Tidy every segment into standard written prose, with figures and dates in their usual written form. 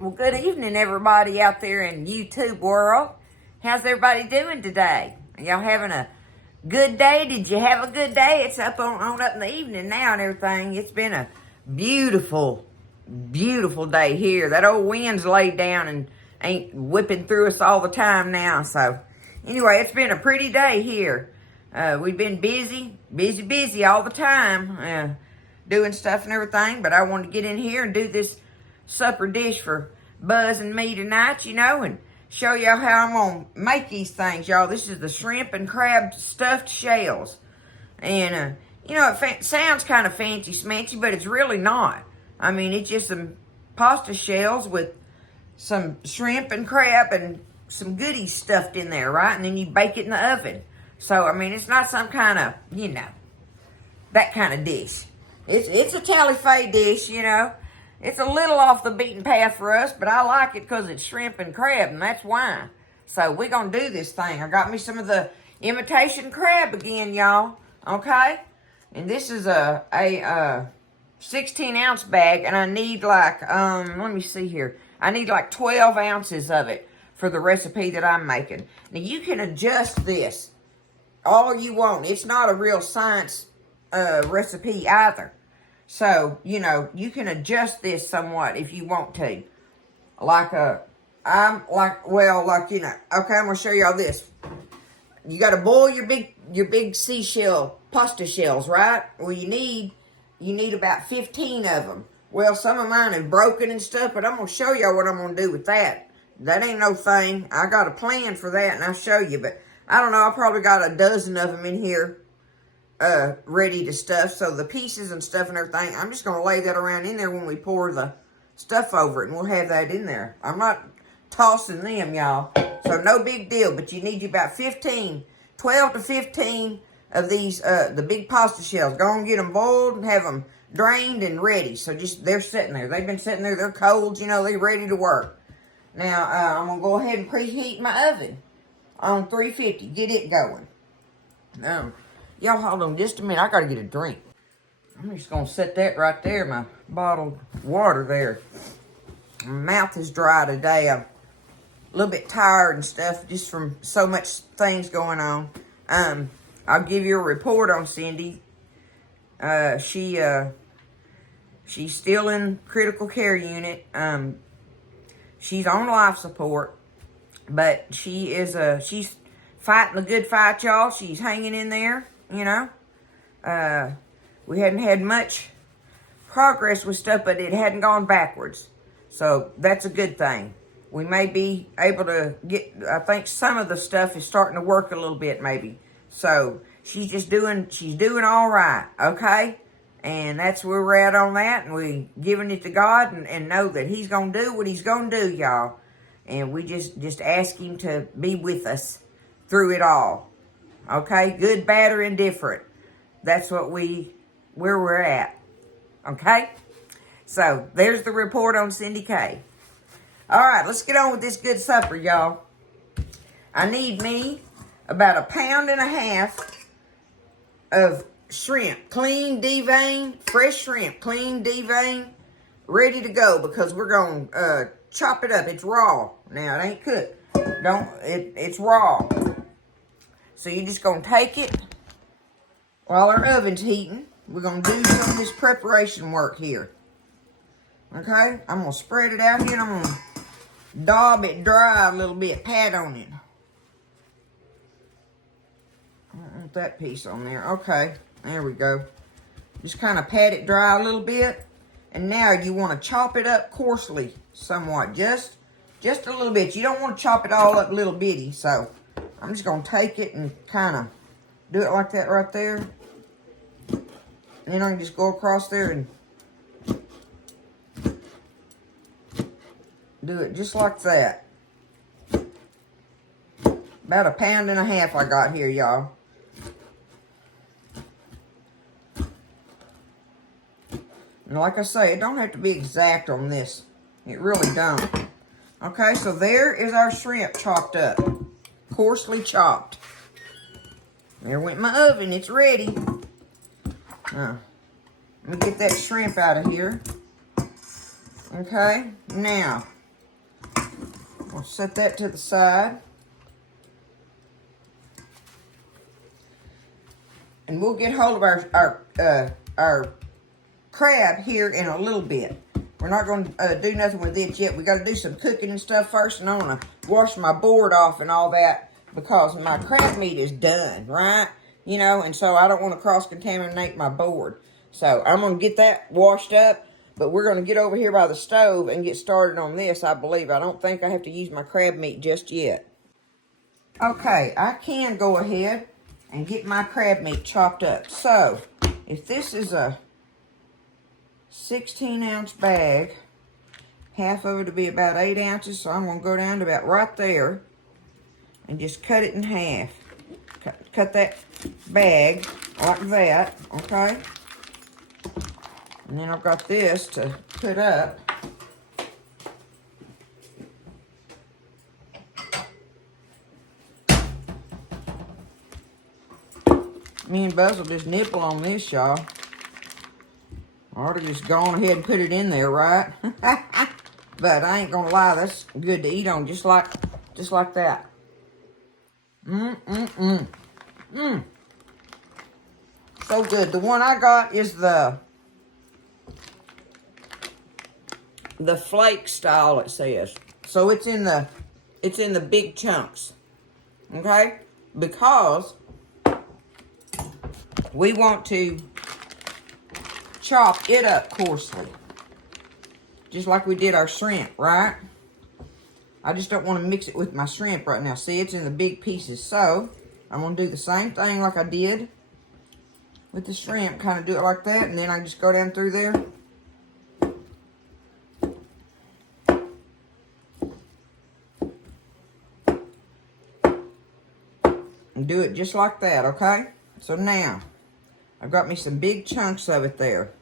Well, good evening, everybody out there in YouTube world. How's everybody doing today? Are y'all having a good day? Did you have a good day? It's up up in the evening now and everything. It's been a beautiful, beautiful day here. That old wind's laid down and ain't whipping through us all the time now. So, anyway, it's been a pretty day here. We've been busy all the time, doing stuff and everything. But I wanted to get in here and do this supper dish for Buzz and me tonight, and show y'all how I'm gonna make these things, y'all. This is the shrimp and crab stuffed shells. And, it sounds kind of fancy smancy, but it's really not. I mean, it's just some pasta shells with some shrimp and crab and some goodies stuffed in there, right? And then you bake it in the oven. So, I mean, it's not some kind of, that kind of dish. It's a tally-fay dish, It's a little off the beaten path for us, but I like it because it's shrimp and crab, and that's why. So we're going to do this thing. I got me some of the imitation crab again, y'all. Okay? And this is a 16-ounce bag, and I need let me see here. I need 12 ounces of it for the recipe that I'm making. Now, you can adjust this all you want. It's not a real science recipe either. So, you can adjust this somewhat if you want to. Okay, I'm going to show y'all this. You got to boil your big seashell pasta shells, right? Well, you need about 15 of them. Well, some of mine are broken and stuff, but I'm going to show y'all what I'm going to do with that. That ain't no thing. I got a plan for that, and I'll show you. But I don't know, I probably got a dozen of them in here. Ready to stuff. So the pieces and stuff and everything, I'm just going to lay that around in there when we pour the stuff over it, and we'll have that in there. I'm not tossing them, y'all. So no big deal, but you need about 12 to 15 of these, the big pasta shells. Go and get them boiled and have them drained and ready. So they're sitting there. They've been sitting there. They're cold, they're ready to work. Now, I'm going to go ahead and preheat my oven on 350. Get it going. Now, y'all hold on just a minute. I got to get a drink. I'm just going to set that right there, my bottled water there. My mouth is dry today. I'm a little bit tired and stuff just from so much things going on. I'll give you a report on Cindy. She's still in critical care unit. She's on life support, but she's fighting a good fight, y'all. She's hanging in there. We hadn't had much progress with stuff, but it hadn't gone backwards. So that's a good thing. We may be able to I think some of the stuff is starting to work a little bit maybe. So she's doing all right, okay? And that's where we're at on that, and we giving it to God and know that He's going to do what He's going to do, y'all. And we just ask Him to be with us through it all. Okay, good, bad, or indifferent. That's where we're at. Okay? So, there's the report on Cindy K. Alright, let's get on with this good supper, y'all. I need me about 1.5 pounds of shrimp. Clean, deveined, fresh shrimp. Clean, deveined, ready to go because we're going to chop it up. It's raw. Now, it ain't cooked. It's raw. So you're just going to take it while our oven's heating. We're going to do some of this preparation work here. Okay? I'm going to spread it out here and I'm going to daub it dry a little bit. Pat on it. I don't want that piece on there. Okay. There we go. Just kind of pat it dry a little bit. And now you want to chop it up coarsely somewhat. Just a little bit. You don't want to chop it all up little bitty. So I'm just going to take it and kind of do it like that right there. And then I can just go across there and do it just like that. About 1.5 pounds I got here, y'all. And like I say, it don't have to be exact on this. It really don't. Okay, so there is our shrimp chopped up. Coarsely chopped. There went my oven. It's ready. Let me get that shrimp out of here. Okay, now We'll set that to the side. And we'll get hold of our crab here in a little bit. We're not going to do nothing with it yet. We got to do some cooking and stuff first, and I want to wash my board off and all that because my crab meat is done, right? You know, and so I don't want to cross-contaminate my board. So I'm going to get that washed up, but we're going to get over here by the stove and get started on this, I believe. I don't think I have to use my crab meat just yet. Okay, I can go ahead and get my crab meat chopped up. So, if this is a 16-ounce bag, half of it will be about 8 ounces, so I'm going to go down to about right there and just cut it in half. Cut that bag like that, okay? And then I've got this to put up. Me and Buzz will just nibble on this, y'all. I ought to just go on ahead and put it in there, right? But I ain't gonna lie, that's good to eat on, just like that. So good. The one I got is the flake style, it says. So it's in the big chunks. Okay? Because we want to chop it up coarsely. Just like we did our shrimp, right? I just don't want to mix it with my shrimp right now. See, it's in the big pieces. So, I'm going to do the same thing like I did with the shrimp. Kind of do it like that. And then I just go down through there. And do it just like that, okay? So now, I've got me some big chunks of it there.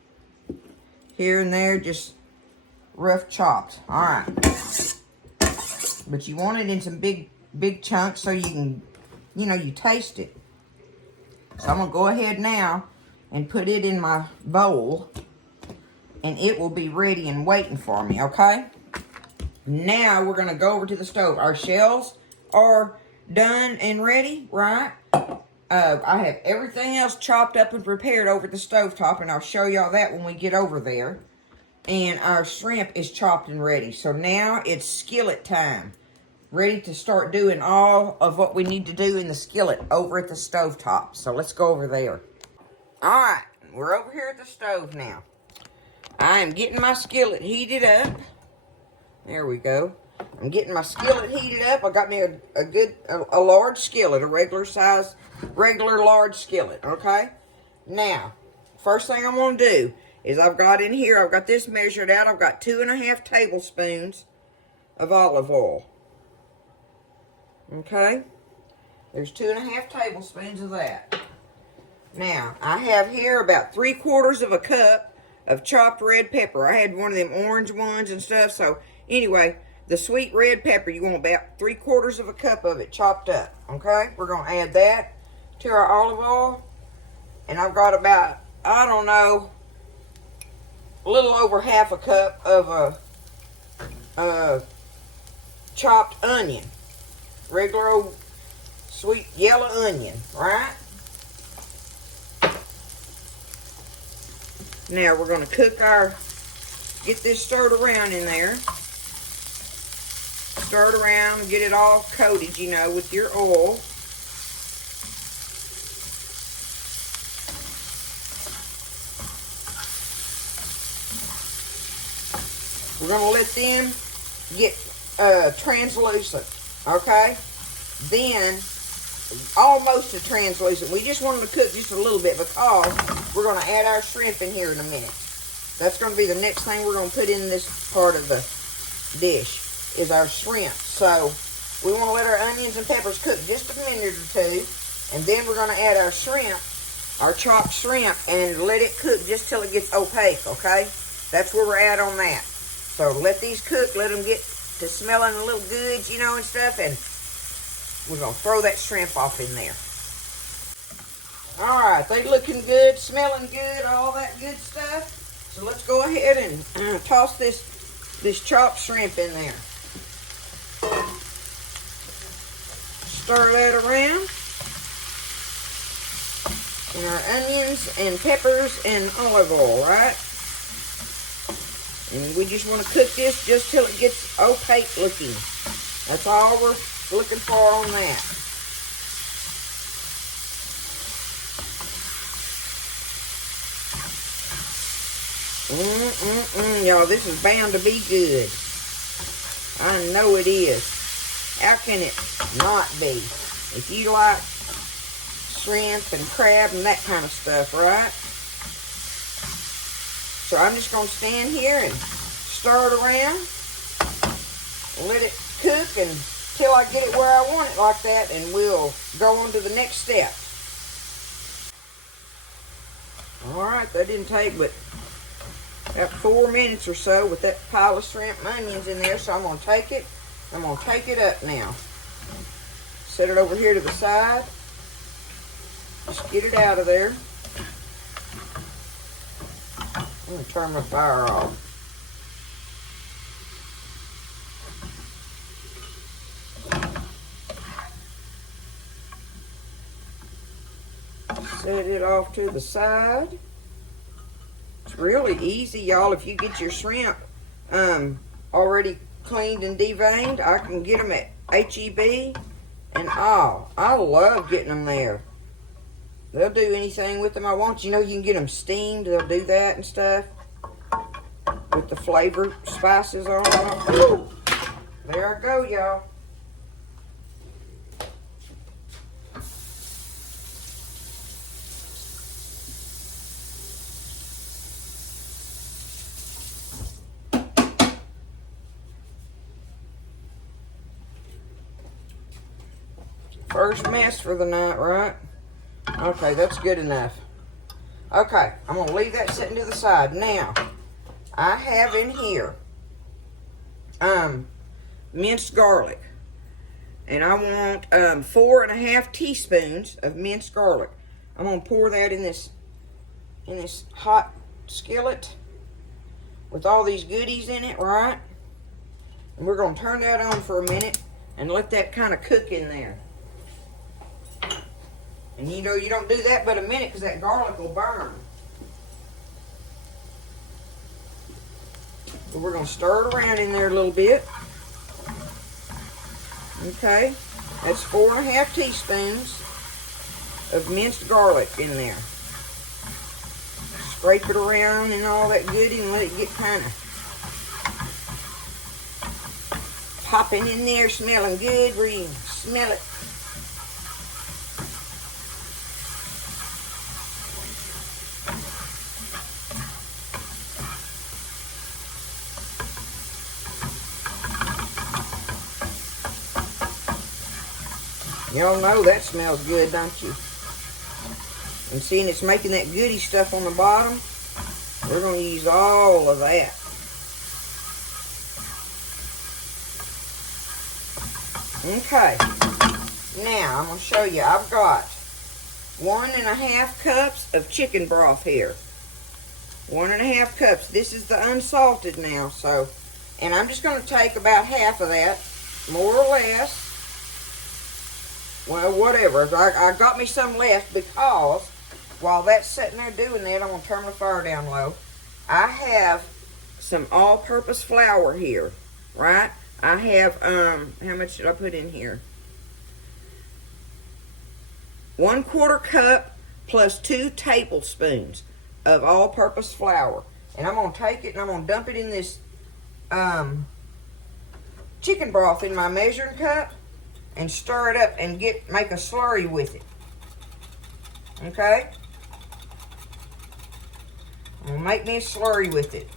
Here and there, just rough chopped. Alright. But you want it in some big chunks so you can, you know, you taste it. So I'm going to go ahead now and put it in my bowl. And it will be ready and waiting for me, okay? Now we're going to go over to the stove. Our shells are done and ready, right? I have everything else chopped up and prepared over at the stovetop, and I'll show y'all that when we get over there. And our shrimp is chopped and ready. So now it's skillet time. Ready to start doing all of what we need to do in the skillet over at the stovetop. So let's go over there. Alright, we're over here at the stove now. I am getting my skillet heated up. There we go. I'm getting my skillet heated up. I got me a large skillet, a regular large skillet, okay? Now, first thing I'm going to do is I've got this measured out. I've got 2.5 tablespoons of olive oil. Okay? There's 2.5 tablespoons of that. Now, I have here about 3/4 of a cup of chopped red pepper. I had one of them orange ones and stuff. So, anyway, the sweet red pepper, you want about 3/4 of a cup of it chopped up. Okay? We're going to add that to our olive oil. And I've got about, I don't know, a little over half a cup of a chopped onion. Regular old sweet yellow onion, right? Now we're going to get this stirred around in there. Stir it around and get it all coated, you know, with your oil. We're going to let them get translucent, okay? Then, almost a translucent. We just want them to cook just a little bit because we're going to add our shrimp in here in a minute. That's going to be the next thing we're going to put in this part of the dish is our shrimp. So, we want to let our onions and peppers cook just a minute or two. And then we're going to add our shrimp, our chopped shrimp, and let it cook just till it gets opaque, okay? That's where we're at on that. So let these cook, let them get to smelling a little good, you know, and stuff, and we're going to throw that shrimp off in there. All right, they looking good, smelling good, all that good stuff. So let's go ahead and toss this chopped shrimp in there. stir that around. And our onions and peppers and olive oil, right? And we just want to cook this just till it gets opaque looking. That's all we're looking for on that. Y'all, this is bound to be good. I know it is. How can it not be? If you like shrimp and crab and that kind of stuff, right? So I'm just going to stand here and stir it around. Let it cook until I get it where I want it like that, and we'll go on to the next step. Alright, that didn't take but about 4 minutes or so with that pile of shrimp and onions in there, so I'm going to take it. I'm going to take it up now. Set it over here to the side. Just get it out of there. I'm going to turn my fire off. Set it off to the side. It's really easy, y'all. If you get your shrimp already cleaned and deveined, I can get them at H-E-B and all. I love getting them there. They'll do anything with them I want. You know, you can get them steamed. They'll do that and stuff with the flavor spices on them. Ooh, there I go, y'all. First mess for the night, right? Okay, that's good enough. Okay, I'm going to leave that sitting to the side. Now, I have in here minced garlic. And I want 4½ teaspoons of minced garlic. I'm going to pour that in this hot skillet with all these goodies in it, right? And we're going to turn that on for a minute and let that kind of cook in there. And you know, you don't do that but a minute because that garlic will burn. But we're going to stir it around in there a little bit. Okay, that's 4½ teaspoons of minced garlic in there. Scrape it around and all that goodie and let it get kind of popping in there, smelling good where you can smell it. Y'all know that smells good, don't you? And seeing it's making that goody stuff on the bottom, we're going to use all of that. Okay. Now, I'm going to show you. I've got 1½ cups of chicken broth here. 1½ cups. This is the unsalted now, so. And I'm just going to take about half of that, more or less. Well, whatever. I got me some left because while that's sitting there doing that, I'm going to turn my fire down low. I have some all-purpose flour here, right? I have, how much did I put in here? 1/4 cup plus 2 tablespoons of all-purpose flour. And I'm going to take it and I'm going to dump it in this chicken broth in my measuring cup. And stir it up and make a slurry with it. Okay? I'm gonna make me a slurry with it.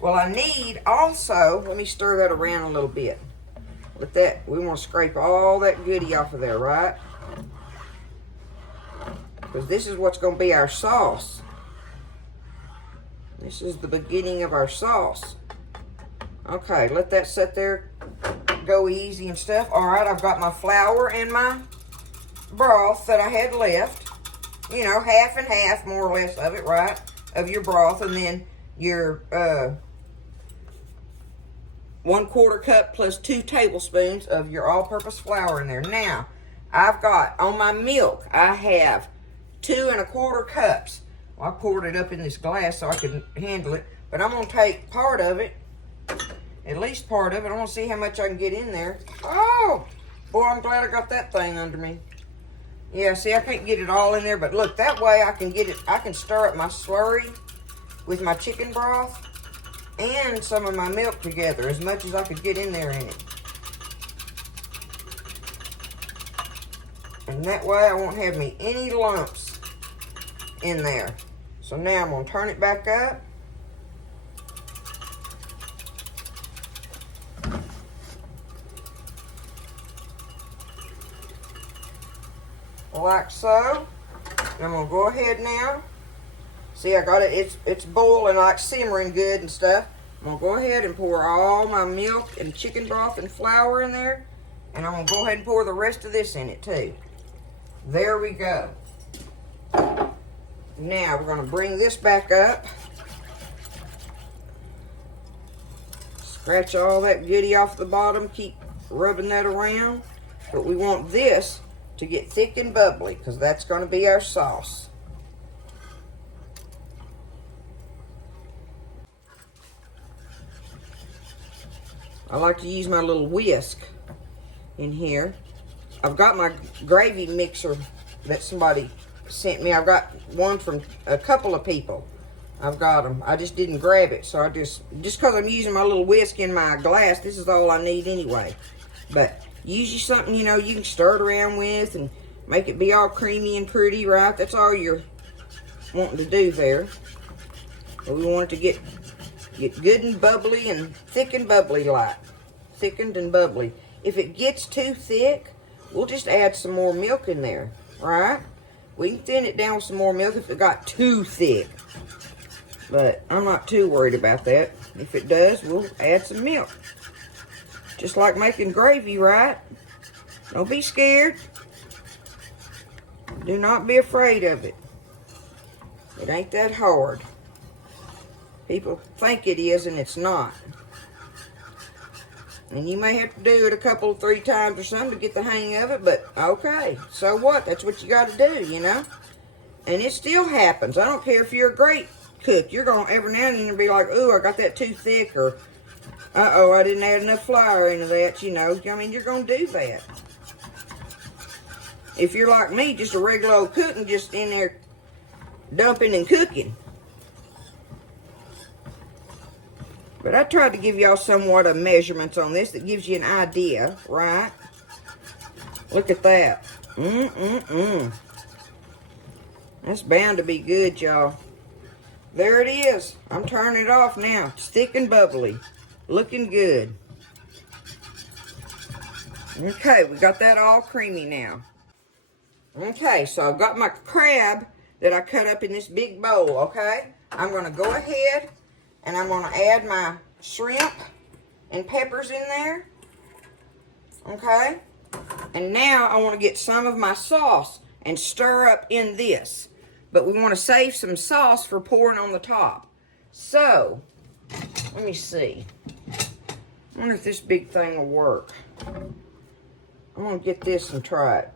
Well, I need also, let me stir that around a little bit. With that, we want to scrape all that goodie off of there, right? Because this is what's going to be our sauce. This is the beginning of our sauce. Okay, let that sit there. Go easy and stuff. All right, I've got my flour and my broth that I had left. You know, half and half, more or less of it, right? Of your broth, and then your 1/4 cup plus 2 tablespoons of your all-purpose flour in there. Now, I've got, on my milk, I have 2 1/4 cups. Well, I poured it up in this glass so I could handle it, but I'm gonna take part of it, at least part of it. I want to see how much I can get in there. Oh, boy, I'm glad I got that thing under me. Yeah, see, I can't get it all in there, but look, that way I can get it, I can stir up my slurry with my chicken broth and some of my milk together, as much as I could get in there in it. And that way I won't have me any lumps in there. So now I'm going to turn it back up. Like so. I'm going to go ahead now. See, I got it, it's boiling, like simmering good and stuff. I'm going to go ahead and pour all my milk and chicken broth and flour in there. And I'm going to go ahead and pour the rest of this in it too. There we go. Now we're going to bring this back up. Scratch all that goodie off the bottom. Keep rubbing that around. But we want this to get thick and bubbly, because that's going to be our sauce. I like to use my little whisk in here. I've got my gravy mixer that somebody sent me. I've got one from a couple of people. I've got them. I just didn't grab it, so I just because I'm using my little whisk in my glass, this is all I need anyway. But use you something, you know, you can stir it around with and make it be all creamy and pretty, right? That's all you're wanting to do there. But we want it to get good and bubbly and thick and bubbly like. Thickened and bubbly. If it gets too thick, we'll just add some more milk in there, right? We can thin it down with some more milk if it got too thick. But I'm not too worried about that. If it does, we'll add some milk. Just like making gravy, right? Don't be scared. Do not be afraid of it. It ain't that hard. People think it is, and it's not. And you may have to do it a couple, 3 times or something to get the hang of it, but okay. So what? That's what you got to do, you know? And it still happens. I don't care if you're a great cook. You're going to every now and then be like, ooh, I got that too thick, or uh-oh, I didn't add enough flour into that, you know. I mean, you're going to do that. If you're like me, just a regular old cook and just in there dumping and cooking. But I tried to give y'all somewhat of measurements on this that gives you an idea, right? Look at that. That's bound to be good, y'all. There it is. I'm turning it off now. It's thick and bubbly. Looking good. Okay, we got that all creamy now. Okay, so I've got my crab that I cut up in this big bowl, okay? I'm going to go ahead and I'm going to add my shrimp and peppers in there, okay? And now I want to get some of my sauce and stir up in this. But we want to save some sauce for pouring on the top. So, let me see. I wonder if this big thing will work. I'm going to get this and try it.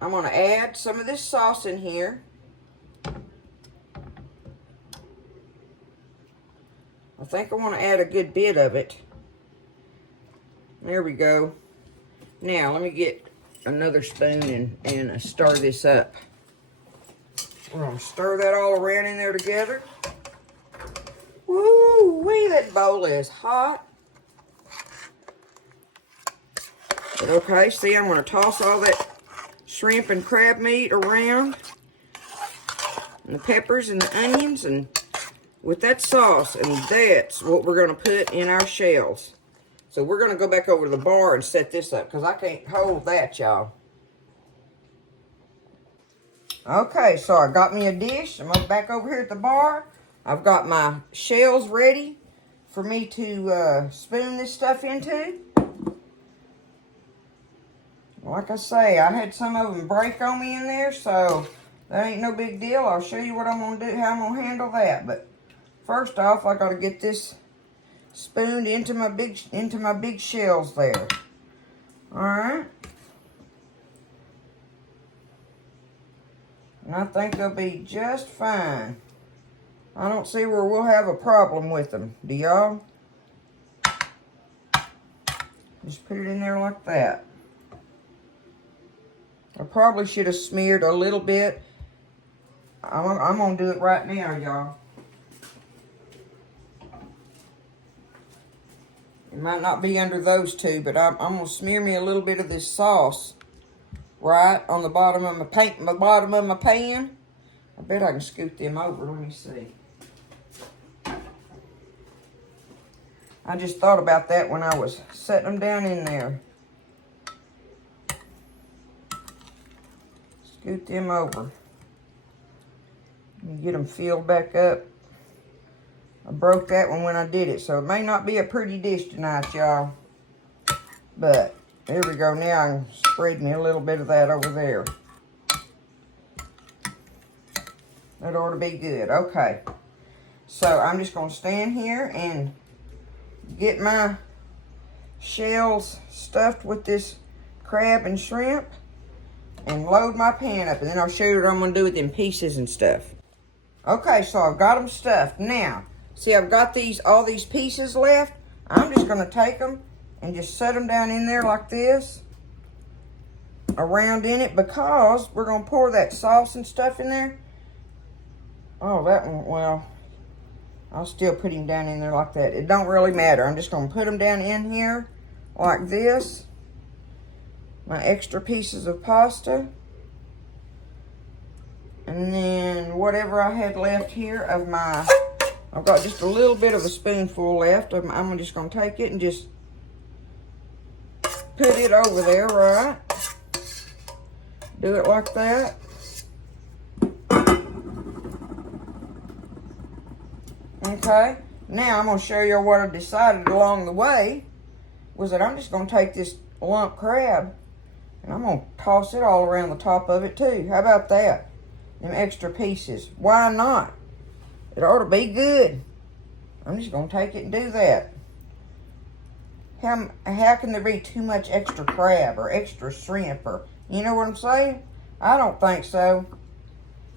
I'm going to add some of this sauce in here. I think I want to add a good bit of it. There we go. Now, let me get another spoon and stir this up. We're going to stir that all around in there together. Woo-wee, that bowl is hot. But okay, see, I'm going to toss all that shrimp and crab meat around. And the peppers and the onions and with that sauce, and that's what we're going to put in our shells. So we're going to go back over to the bar and set this up, because I can't hold that, y'all. Okay, so I got me a dish. I'm back over here at the bar. I've got my shells ready for me to spoon this stuff into. Like I say, I had some of them break on me in there, so that ain't no big deal. I'll show you what I'm going to do, how I'm going to handle that. But first off, I got to get this spooned into my big shells there. All right. And I think they'll be just fine. I don't see where we'll have a problem with them. Do y'all? Just put it in there like that. I probably should have smeared a little bit. I'm going to do it right now, y'all. It might not be under those two, but I'm going to smear me a little bit of this sauce right on the bottom of my pan. I bet I can scoot them over. Let me see. I just thought about that when I was setting them down in there. Scoot them over. And get them filled back up. I broke that one when I did it, so it may not be a pretty dish tonight, y'all. But, there we go. Now I can spread me a little bit of that over there. That ought to be good. Okay. So, I'm just going to stand here and get my shells stuffed with this crab and shrimp and load my pan up, and then I'll show you what I'm going to do with them pieces and stuff. Okay, so I've got them stuffed. Now, see, I've got all these pieces left. I'm just going to take them and just set them down in there like this, around in it, because we're going to pour that sauce and stuff in there. Oh, that one, well, I'll still put him down in there like that. It don't really matter. I'm just going to put them down in here like this. My extra pieces of pasta. And then whatever I had left here of my, I've got just a little bit of a spoonful left. I'm just going to take it and just put it over there, right? Do it like that. Okay, now I'm going to show you what I decided along the way was that I'm just going to take this lump crab and I'm going to toss it all around the top of it too. How about that? Them extra pieces. Why not? It ought to be good. I'm just going to take it and do that. How can there be too much extra crab or extra shrimp, or, you know what I'm saying? I don't think so.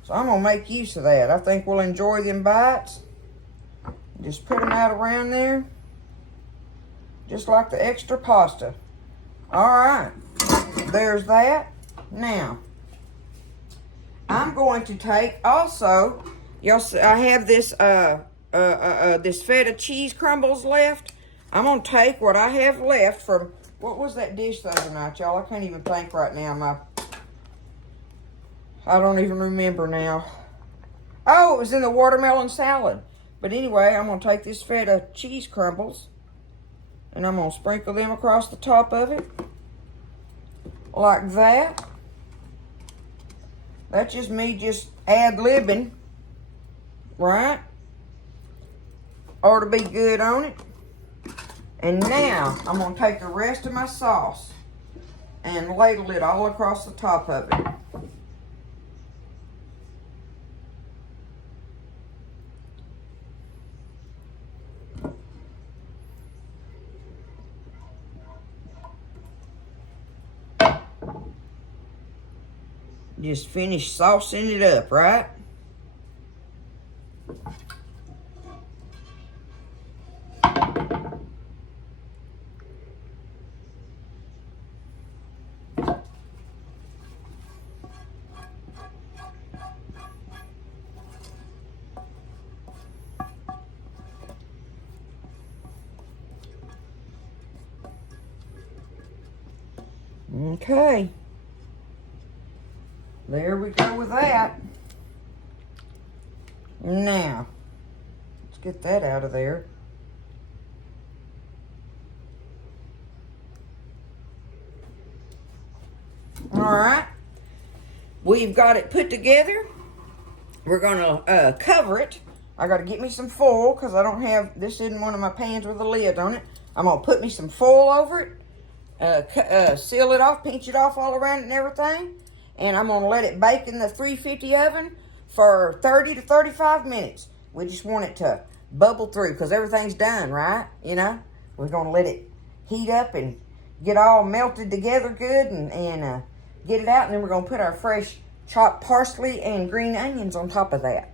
So I'm going to make use of that. I think we'll enjoy them bites. Just put them out around there. Just like the extra pasta. Alright. There's that. Now, I'm going to take also, y'all see, I have this this feta cheese crumbles left. I'm going to take what I have left from, what was that dish the other night, y'all? I can't even think right now. I don't even remember now. Oh, it was in the watermelon salad. But anyway, I'm going to take this feta cheese crumbles and I'm going to sprinkle them across the top of it. Like that. That's just me just ad-libbing. Right? Ought to be good on it. And now, I'm going to take the rest of my sauce and ladle it all across the top of it. Just finish saucing it up, right? Okay. There we go with that. Now, let's get that out of there. All right. We've got it put together. We're going to cover it. I got to get me some foil because I don't have, this isn't one of my pans with a lid on it. I'm going to put me some foil over it, seal it off, pinch it off all around it and everything. And I'm going to let it bake in the 350 oven for 30 to 35 minutes. We just want it to bubble through because everything's done, right? You know, we're going to let it heat up and get all melted together good and get it out. And then we're going to put our fresh chopped parsley and green onions on top of that.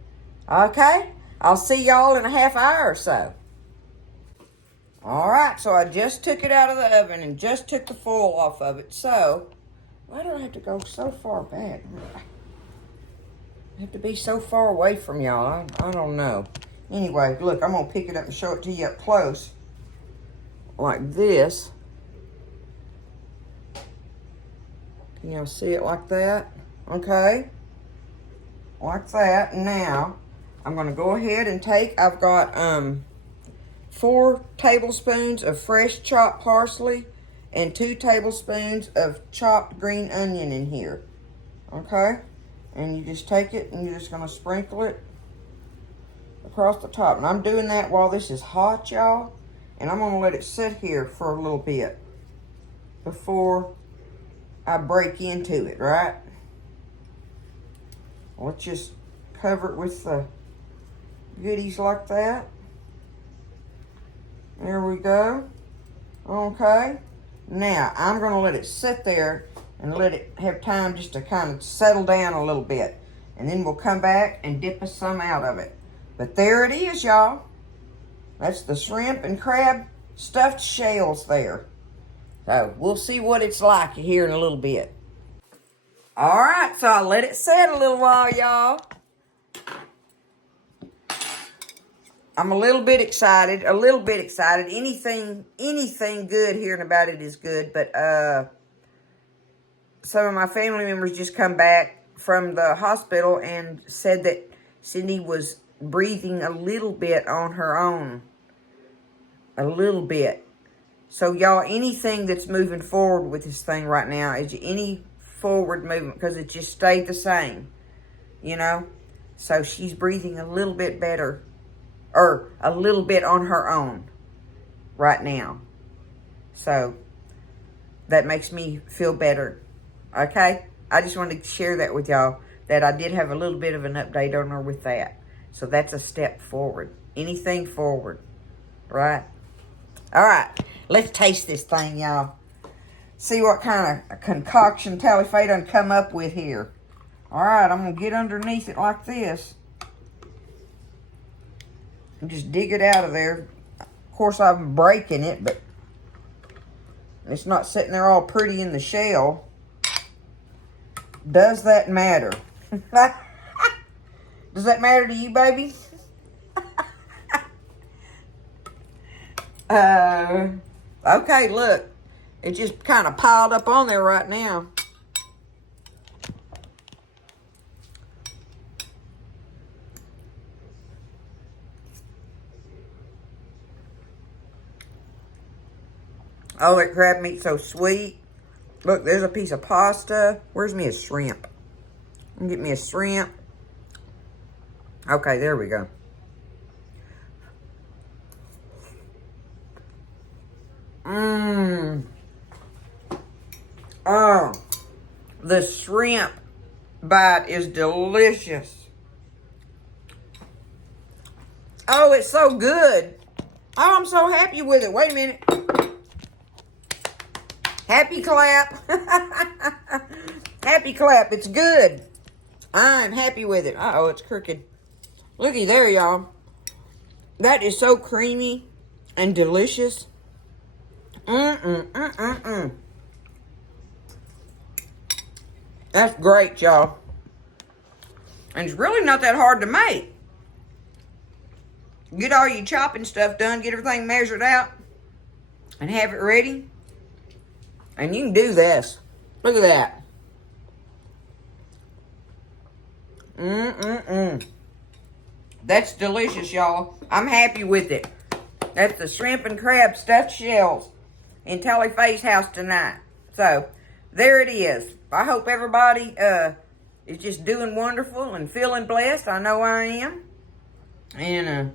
Okay? I'll see y'all in a half hour or so. All right, so I just took it out of the oven and just took the foil off of it. So, why do I have to go so far back? I have to be so far away from y'all. I don't know. Anyway, look, I'm going to pick it up and show it to you up close. Like this. Can y'all see it like that? Okay. Like that. Now, I'm going to go ahead and take, I've got 4 tablespoons of fresh chopped parsley and 2 tablespoons of chopped green onion in here. Okay? And you just take it and you're just going to sprinkle it across the top. And I'm doing that while this is hot, y'all. And I'm going to let it sit here for a little bit before I break into it, right? Let's just cover it with the goodies like that. There we go. Okay. Now, I'm going to let it sit there and let it have time just to kind of settle down a little bit. And then we'll come back and dip us some out of it. But there it is, y'all. That's the shrimp and crab stuffed shells there. So, we'll see what it's like here in a little bit. All right, so I'll let it set a little while, y'all. I'm a little bit excited, Anything good hearing about it is good, but some of my family members just come back from the hospital and said that Cindy was breathing a little bit on her own. A little bit. So, y'all, anything that's moving forward with this thing right now is any forward movement because it just stayed the same, you know? So, she's breathing a little bit better. Or a little bit on her own right now. So, that makes me feel better. Okay? I just wanted to share that with y'all. That I did have a little bit of an update on her with that. So, that's a step forward. Anything forward. Right? Alright. Let's taste this thing, y'all. See what kind of concoction Talifay done come up with here. Alright, I'm going to get underneath it like this. And just dig it out of there. Of course, I'm breaking it, but it's not sitting there all pretty in the shell. Does that matter? Does that matter to you, baby? Okay, look. It just kind of piled up on there right now. Oh, that crab meat's so sweet. Look, there's a piece of pasta. Where's me a shrimp? I'm get me a shrimp. Okay, there we go. Mmm. Oh, the shrimp bite is delicious. Oh, it's so good. Oh, I'm so happy with it. Wait a minute. Happy clap. Happy clap. It's good. I'm happy with it. Uh-oh, it's crooked. Looky there, y'all. That is so creamy and delicious. That's great, y'all. And it's really not that hard to make. Get all your chopping stuff done. Get everything measured out. And have it ready. And you can do this. Look at that. That's delicious, y'all. I'm happy with it. That's the shrimp and crab stuffed shells in Talifay's house tonight. So, there it is. I hope everybody is just doing wonderful and feeling blessed. I know I am. And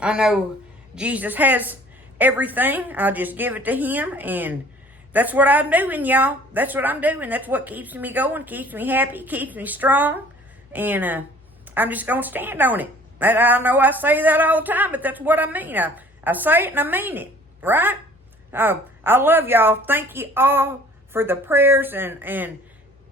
I know Jesus has everything. I'll just give it to him. And that's what I'm doing, y'all. That's what I'm doing. That's what keeps me going, keeps me happy, keeps me strong. And I'm just going to stand on it. And I know I say that all the time, but that's what I mean. I say it and I mean it, right? I love y'all. Thank you all for the prayers and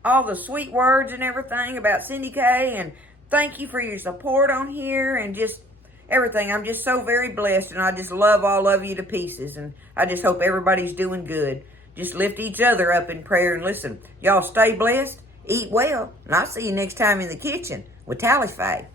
all the sweet words and everything about Cindy K. And thank you for your support on here and just everything. I'm just so very blessed, and I just love all of you to pieces. And I just hope everybody's doing good. Just lift each other up in prayer. And listen, y'all stay blessed, eat well, and I'll see you next time in the kitchen with Tally Faye.